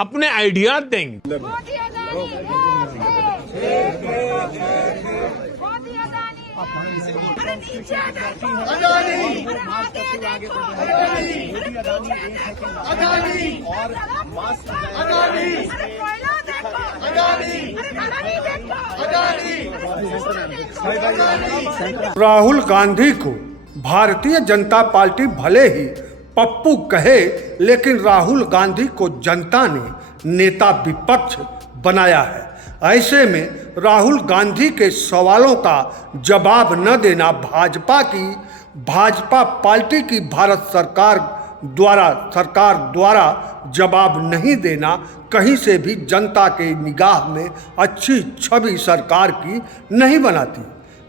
अपने आइडियाज देंगे। राहुल गांधी को भारतीय जनता पार्टी भले ही पप्पू कहे, लेकिन राहुल गांधी को जनता ने नेता विपक्ष बनाया है। ऐसे में राहुल गांधी के सवालों का जवाब न देना भाजपा पार्टी की भारत सरकार द्वारा जवाब नहीं देना कहीं से भी जनता के निगाह में अच्छी छवि सरकार की नहीं बनाती।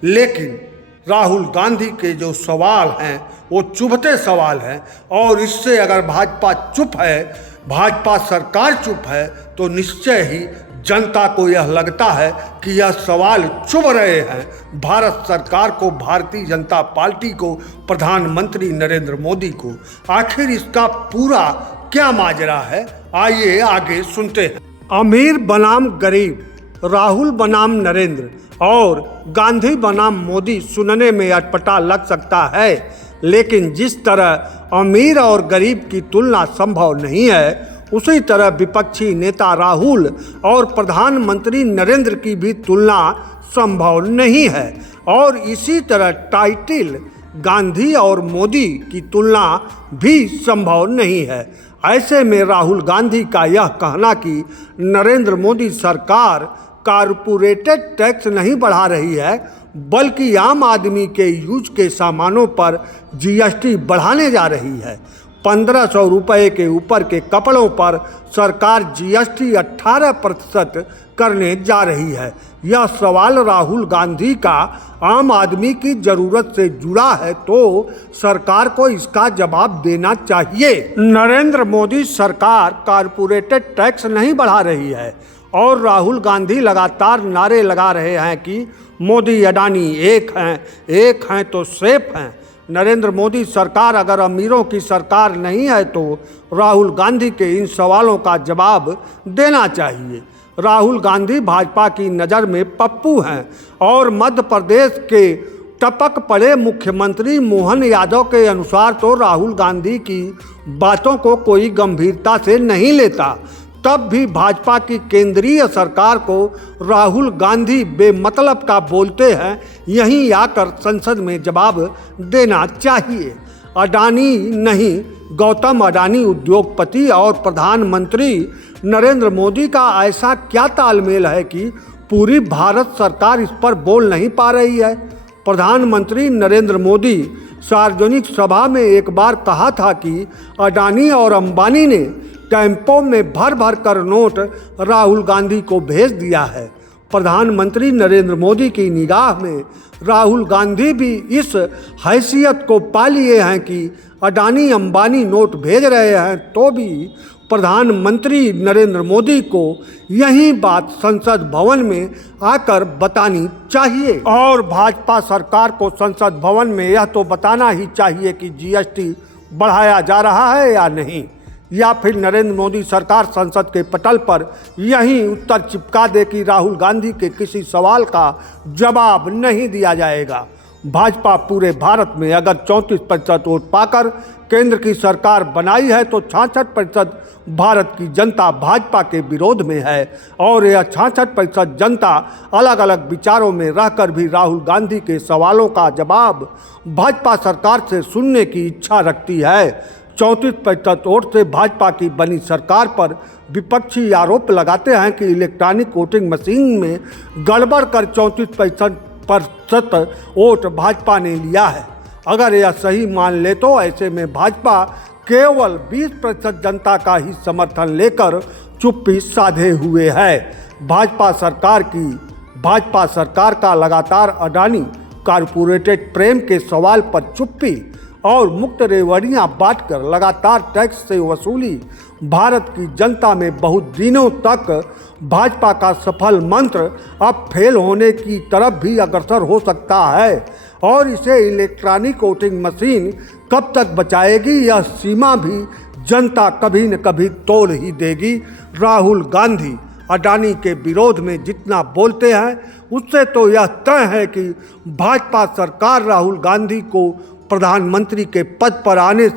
लेकिन राहुल गांधी के जो सवाल हैं वो चुभते सवाल हैं, और इससे अगर भाजपा चुप है, भाजपा सरकार चुप है, तो निश्चय ही जनता को यह लगता है कि यह सवाल चुभ रहे हैं भारत सरकार को, भारतीय जनता पार्टी को, प्रधानमंत्री नरेंद्र मोदी को। आखिर इसका पूरा क्या माजरा है, आइए आगे सुनते हैं। अमीर बनाम गरीब, राहुल बनाम नरेंद्र और गांधी बनाम मोदी सुनने में अटपटा लग सकता है, लेकिन जिस तरह अमीर और गरीब की तुलना संभव नहीं है, उसी तरह विपक्षी नेता राहुल और प्रधानमंत्री नरेंद्र की भी तुलना संभव नहीं है, और इसी तरह टाइटिल गांधी और मोदी की तुलना भी संभव नहीं है। ऐसे में राहुल गांधी का यह कहना कि नरेंद्र मोदी सरकार कारपोरेटेड टैक्स नहीं बढ़ा रही है, बल्कि आम आदमी के यूज के सामानों पर जीएसटी बढ़ाने जा रही है। 1500 रुपये के ऊपर के कपड़ों पर सरकार जीएसटी 18% करने जा रही है। यह सवाल राहुल गांधी का आम आदमी की ज़रूरत से जुड़ा है, तो सरकार को इसका जवाब देना चाहिए। नरेंद्र मोदी सरकार कारपोरेटेड टैक्स नहीं बढ़ा रही है, और राहुल गांधी लगातार नारे लगा रहे हैं कि मोदी अडानी एक हैं तो सेफ हैं। नरेंद्र मोदी सरकार अगर अमीरों की सरकार नहीं है, तो राहुल गांधी के इन सवालों का जवाब देना चाहिए। राहुल गांधी भाजपा की नज़र में पप्पू हैं, और मध्य प्रदेश के टपक पड़े मुख्यमंत्री मोहन यादव के अनुसार तो राहुल गांधी की बातों को कोई गंभीरता से नहीं लेता। तब भी भाजपा की केंद्रीय सरकार को राहुल गांधी बेमतलब का बोलते हैं, यहीं आकर संसद में जवाब देना चाहिए। अडानी नहीं, गौतम अडानी उद्योगपति और प्रधानमंत्री नरेंद्र मोदी का ऐसा क्या तालमेल है कि पूरी भारत सरकार इस पर बोल नहीं पा रही है। प्रधानमंत्री नरेंद्र मोदी सार्वजनिक सभा में एक बार कहा था कि अडानी और अंबानी ने टेम्पो में भर भर कर नोट राहुल गांधी को भेज दिया है। प्रधानमंत्री नरेंद्र मोदी की निगाह में राहुल गांधी भी इस हैसियत को पा लिए हैं कि अडानी अंबानी नोट भेज रहे हैं, तो भी प्रधानमंत्री नरेंद्र मोदी को यही बात संसद भवन में आकर बतानी चाहिए, और भाजपा सरकार को संसद भवन में यह तो बताना ही चाहिए कि जीएसटी बढ़ाया जा रहा है या नहीं, या फिर नरेंद्र मोदी सरकार संसद के पटल पर यही उत्तर चिपका दे कि राहुल गांधी के किसी सवाल का जवाब नहीं दिया जाएगा। भाजपा पूरे भारत में अगर 34% वोट पाकर केंद्र की सरकार बनाई है, तो 66% भारत की जनता भाजपा के विरोध में है, और यह 66% जनता अलग अलग विचारों में रहकर भी राहुल गांधी के सवालों का जवाब भाजपा सरकार से सुनने की इच्छा रखती है। 34% वोट से भाजपा की बनी सरकार पर विपक्षी आरोप लगाते हैं कि इलेक्ट्रॉनिक वोटिंग मशीन में गड़बड़ कर 34% वोट भाजपा ने लिया है। अगर यह सही मान ले, तो ऐसे में भाजपा केवल 20% जनता का ही समर्थन लेकर चुप्पी साधे हुए है। भाजपा सरकार का लगातार अडानी कारपोरेटेड प्रेम के सवाल पर चुप्पी और मुक्त रेवड़ियाँ बांटकर लगातार टैक्स से वसूली भारत की जनता में बहुत दिनों तक भाजपा का सफल मंत्र अब फेल होने की तरफ भी अग्रसर हो सकता है, और इसे इलेक्ट्रॉनिक वोटिंग मशीन कब तक बचाएगी, यह सीमा भी जनता कभी न कभी तोड़ ही देगी। राहुल गांधी अडानी के विरोध में जितना बोलते हैं उससे तो यह तय है कि भाजपा सरकार राहुल गांधी को प्रधानमंत्री के पद पर आने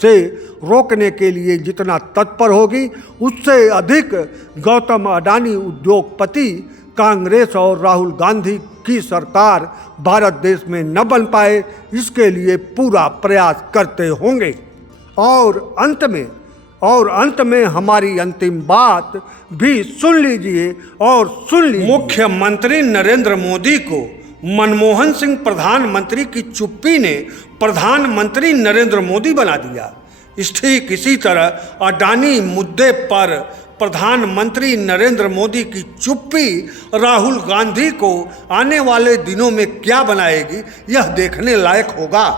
से रोकने के लिए जितना तत्पर होगी, उससे अधिक गौतम अडानी उद्योगपति कांग्रेस और राहुल गांधी की सरकार भारत देश में न बन पाए, इसके लिए पूरा प्रयास करते होंगे। और अंत में हमारी अंतिम बात भी सुन लीजिए और सुन लीजिए। मुख्यमंत्री नरेंद्र मोदी को मनमोहन सिंह प्रधानमंत्री की चुप्पी ने प्रधानमंत्री नरेंद्र मोदी बना दिया। ठीक इसी तरह अडानी मुद्दे पर प्रधानमंत्री नरेंद्र मोदी की चुप्पी राहुल गांधी को आने वाले दिनों में क्या बनाएगी, यह देखने लायक होगा।